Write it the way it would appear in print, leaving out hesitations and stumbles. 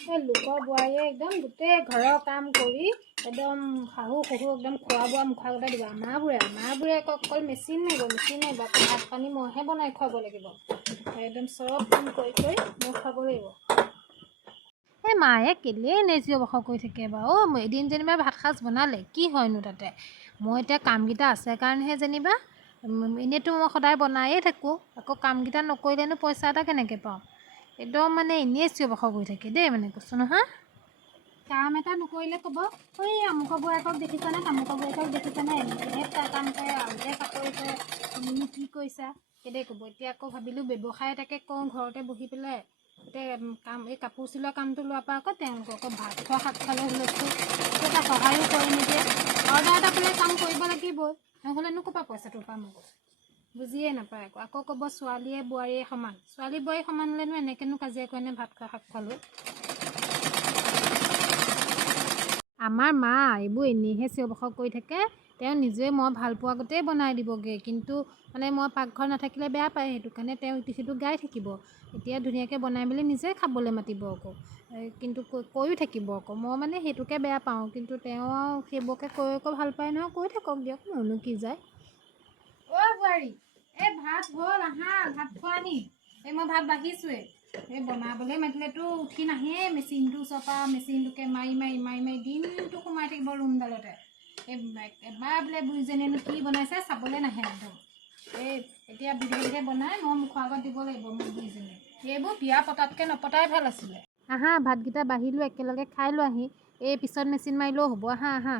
লোকৰ বোৱাৰীয়ে একদম গোটেই ঘৰৰ কাম কৰি একদম শাহু শহু একদম খোৱা বোৱা মুখৰ আগতে দিব। আমাৰবোৰে আকৌ অকল মেচিন মাৰিব আকৌ ভাত পানী মইহে বনাই খুৱাব লাগিব। একদম চব কাম কৰি কৰি মই খুৱাব লাগিব। এই মায়ে কেলেই এনে চিঞৰ বাখৰ কৰি থাকে বাৰু? এদিন যেনিবা ভাত সাজ বনালে কি হয়নো তাতে? মই এতিয়া কামকেইটা আছে কাৰণেহে যেনিবা, এনেইতো মই সদায় বনায়ে থাকোঁ। আকৌ কামকেইটা নকৰিলেনো পইচা এটা কেনেকৈ পাওঁ? একদম মানে এনেই চিঞৰ বাখৰ কৰি থাকে দেই, মানে কৈছোঁ নহয়। কাম এটা নকৰিলে ক'ব, এই আমুকৰ বোৱাৰীয়েকক দেখিছানে, তামুকৰ বোৱাৰীয়েকক দেখিছানে, এনেকৈহে কাম কৰে, আমুকে চাকৰি কৰে, তুমিনো কি কৰিছা কেলেই ক'ব। এতিয়া আকৌ ভাবিলোঁ ব্যৱসায় এটাকে কৰোঁ ঘৰতে বহি পেলাই। এতিয়া এই কাপোৰ চিলোৱা কামটো লোৱাৰ পৰা আকৌ তেওঁলোকক আকৌ ভাত খোৱা শাক খালে লৈছোঁ, এটা সহায়ো কৰি নিদিয়ে। অৰ্ডাৰ এটা পালে কাম কৰিব লাগিবই, নহ'লেনো ক'ৰ পৰা পইচাটো পাম আকৌ। বুজিয়ে নাপায় আকৌ ক'ব ছোৱালীয়ে বোৱাৰীয়ে সমান। ছোৱালী বোৱাৰী সমান হ'লেনো এনেকৈনো কাজিয়া কৰেনে ভাত খোৱা শাক খোৱালৈ। আমাৰ মা এইবোৰ এনেইহে চিঞৰ বাখৰ কৰি থাকে। তেওঁ নিজে মই ভাল পোৱা গোটেই বনাই দিবগৈ, কিন্তু মানে মই পাকঘৰ নাথাকিলে বেয়া পায়, সেইটো কাৰণে তেওঁ ইটো সিটো গাই থাকিব। এতিয়া ধুনীয়াকৈ বনাই মেলি নিজে খাবলৈ মাতিব আকৌ, কিন্তু কৈও থাকিব আকৌ। মই মানে সেইটোকে বেয়া পাওঁ, কিন্তু তেওঁ আৰু সেইবোৰকে কৈ আকৌ ভাল পায় নহয়, কৈ থাকক দিয়ক, মোৰনো কি যায়। অ' বোৱাৰী, এই ভাত হ'ল, আহা ভাত খোৱা নি? এই মই ভাত বাঢ়িছোঁৱে। এই বনাবলৈ মাতিলেতো উঠি নাহেই, মেচিনটোৰ ওচৰৰ পৰা মেচিনটোকে মাৰি মাৰি দিনটো সোমাই থাকিব ৰুমডালতে। এবাৰ বোলে বুঢ়ীজনীয়েনো কি বনাইছে চাবলৈ নাহে একদম। এই এতিয়া বিধে বনাই মই মুখৰ আগত দিব লাগিব মোৰ বুঢ়ীজনীয়ে। এইবোৰ বিয়া পতাতকৈ নপতাই ভাল আছিলে। আহা ভাতকেইটা বাঢ়িলোঁ, একেলগে খাই লোৱাহি। এই পিছত মেচিন মাৰিলেও হ'ব, আহা আহা।